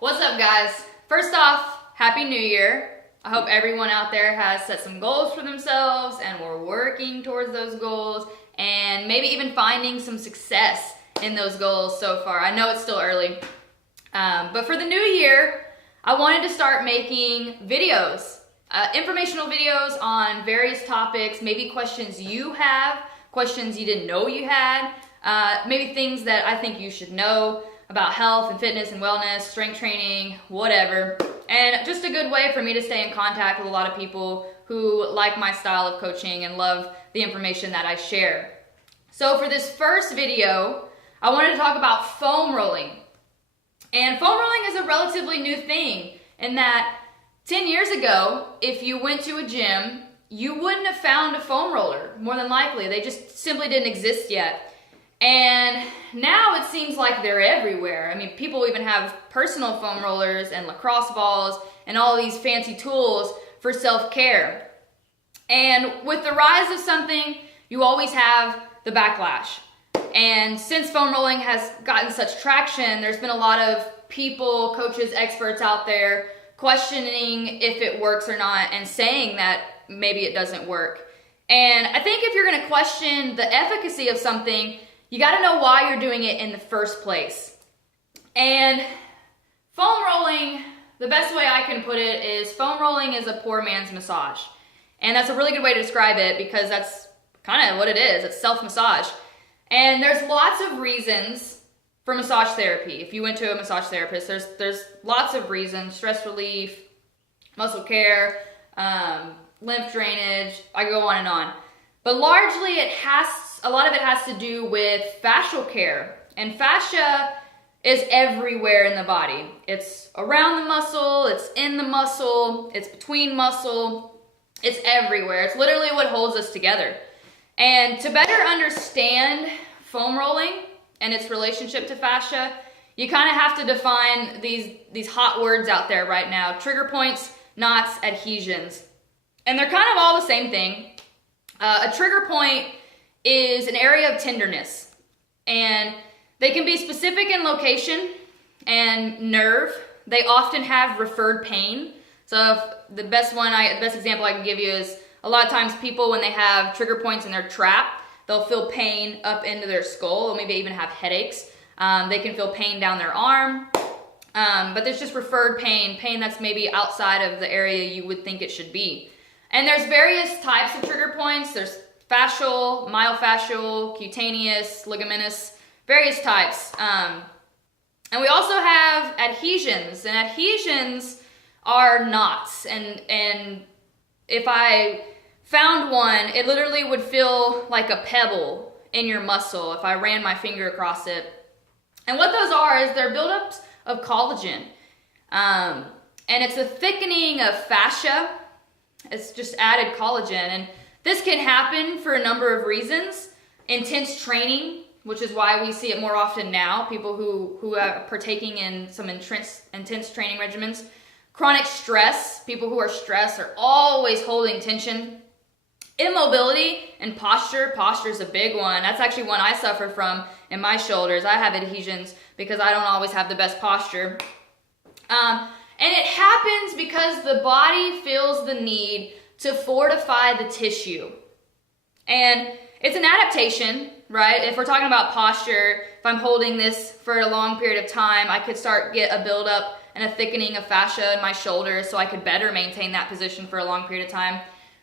What's up, guys? First off, Happy New Year. I hope everyone out there has set some goals for themselves and we're working towards those goals and maybe even finding some success in those goals so far. I know it's still early, but for the new year, I wanted to start making videos, informational videos on various topics, maybe questions you have, questions you didn't know you had, maybe things that I think you should know about health and fitness and wellness, strength training, whatever. And just a good way for me to stay in contact with a lot of people who like my style of coaching and love the information that I share. So for this first video, I wanted to talk about foam rolling. And foam rolling is a relatively new thing in that 10 years ago, if you went to a gym, you wouldn't have found a foam roller, more than likely. They just simply didn't exist yet. And now it seems like they're everywhere. I mean, people even have personal foam rollers and lacrosse balls and all these fancy tools for self-care. And with the rise of something, you always have the backlash. And since foam rolling has gotten such traction, there's been a lot of people, coaches, experts out there questioning if it works or not and saying that maybe it doesn't work. And I think if you're going to question the efficacy of something, you got to know why you're doing it in the first place. And foam rolling, the best way I can put it is foam rolling is a poor man's massage. And that's a really good way to describe it because that's kind of what it is. It's self-massage. And there's lots of reasons for massage therapy. If you went to a massage therapist, there's lots of reasons: stress relief, muscle care, lymph drainage. I could go on and on. But largely a lot of it has to do with fascial care. And fascia is everywhere in the body. It's around the muscle, it's in the muscle, it's between muscle, it's everywhere. It's literally what holds us together. And to better understand foam rolling and its relationship to fascia, you kind of have to define these hot words out there right now: trigger points, knots, adhesions. And they're kind of all the same thing. A trigger point is an area of tenderness, and they can be specific in location and nerve. They often have referred pain. So the best example I can give you is a lot of times people, when they have trigger points in their trap, they'll feel pain up into their skull, or maybe even have headaches. They can feel pain down their arm, but there's just referred pain that's maybe outside of the area you would think it should be. And there's various types of trigger points. There's fascial, myofascial, cutaneous, ligamentous, various types. And we also have adhesions, and adhesions are knots. And if I found one, it literally would feel like a pebble in your muscle if I ran my finger across it. And what those are is they're buildups of collagen. And it's a thickening of fascia. It's just added collagen. And this can happen for a number of reasons. Intense training, which is why we see it more often now, people who are partaking in some intense training regimens. Chronic stress, people who are stressed are always holding tension. Immobility and posture. Posture is a big one. That's actually one I suffer from in my shoulders. I have adhesions because I don't always have the best posture. And it happens because the body feels the need to fortify the tissue. And it's an adaptation, right? If we're talking about posture, if I'm holding this for a long period of time, I could start get a buildup and a thickening of fascia in my shoulders so I could better maintain that position for a long period of time.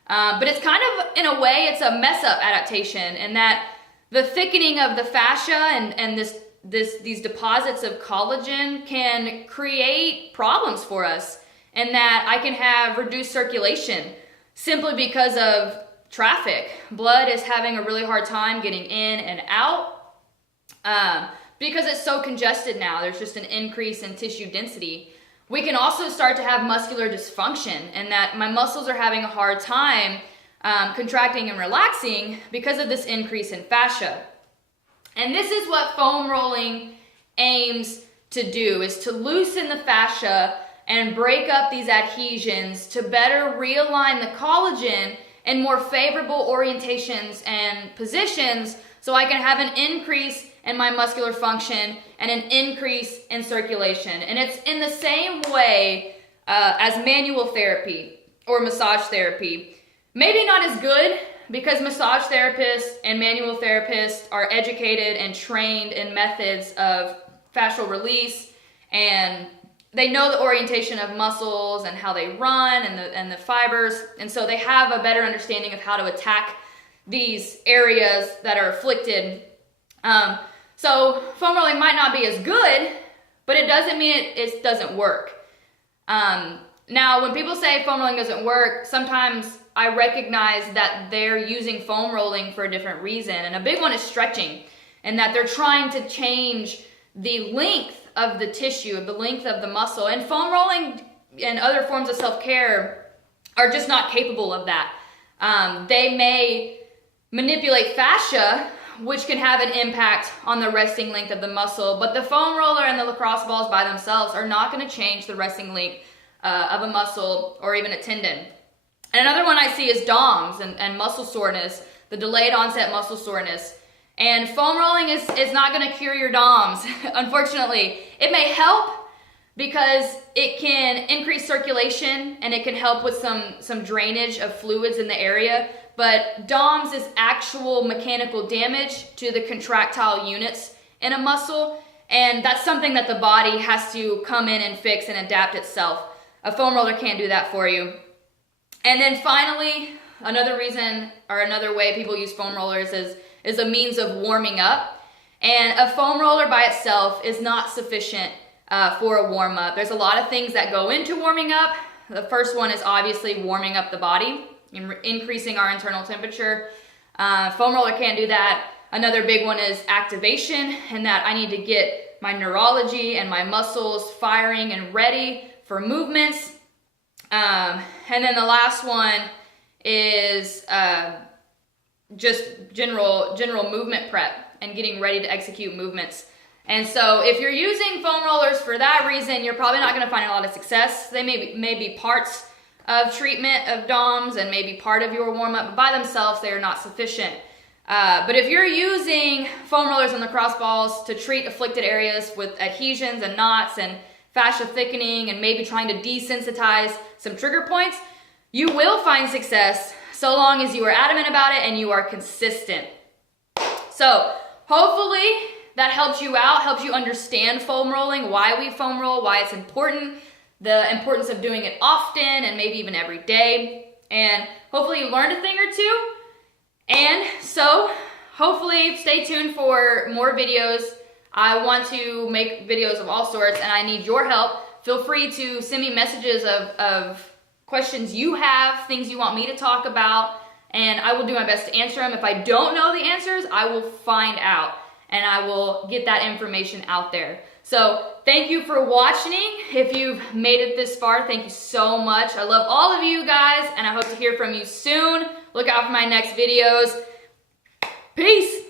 But it's kind of, in a way, it's a mess-up adaptation in that the thickening of the fascia and these deposits of collagen can create problems for us, and that I can have reduced circulation simply because of traffic. Blood is having a really hard time getting in and out because it's so congested now. There's just an increase in tissue density. We can also start to have muscular dysfunction, and that my muscles are having a hard time contracting and relaxing because of this increase in fascia. And this is what foam rolling aims to do, is to loosen the fascia and break up these adhesions to better realign the collagen in more favorable orientations and positions so I can have an increase in my muscular function and an increase in circulation. And it's in the same way as manual therapy or massage therapy. Maybe not as good, because massage therapists and manual therapists are educated and trained in methods of fascial release, and they know the orientation of muscles and how they run and the fibers, and so they have a better understanding of how to attack these areas that are afflicted. So foam rolling might not be as good, but it doesn't mean it doesn't work. Now, when people say foam rolling doesn't work, sometimes I recognize that they're using foam rolling for a different reason. And a big one is stretching, and that they're trying to change the length of the tissue, the length of the muscle. And foam rolling and other forms of self-care are just not capable of that. They may manipulate fascia, which can have an impact on the resting length of the muscle, but the foam roller and the lacrosse balls by themselves are not going to change the resting length of a muscle or even a tendon. And another one I see is DOMS and muscle soreness, the delayed onset muscle soreness. And foam rolling is not going to cure your DOMS, unfortunately. It may help because it can increase circulation and it can help with some drainage of fluids in the area. But DOMS is actual mechanical damage to the contractile units in a muscle, and that's something that the body has to come in and fix and adapt itself. A foam roller can't do that for you. And then finally, another reason or another way people use foam rollers is a means of warming up. And a foam roller by itself is not sufficient for a warm up. There's a lot of things that go into warming up. The first one is obviously warming up the body, increasing our internal temperature. Foam roller can't do that. Another big one is activation, and that I need to get my neurology and my muscles firing and ready for movements. And then the last one is just general movement prep and getting ready to execute movements. And so if you're using foam rollers for that reason, you're probably not going to find a lot of success. They may be parts of treatment of DOMS and maybe part of your warm-up, but by themselves they are not sufficient. But if you're using foam rollers and lacrosse balls to treat afflicted areas with adhesions and knots and fascia thickening and maybe trying to desensitize some trigger points, you will find success so long as you are adamant about it and you are consistent. So hopefully that helps you out, helps you understand foam rolling, why we foam roll, why it's important, the importance of doing it often and maybe even every day. And hopefully you learned a thing or two. And so hopefully stay tuned for more videos. I want to make videos of all sorts and I need your help. Feel free to send me messages of questions you have, things you want me to talk about, and I will do my best to answer them. If I don't know the answers, I will find out and I will get that information out there. So thank you for watching. If you've made it this far, thank you so much. I love all of you guys and I hope to hear from you soon. Look out for my next videos. Peace.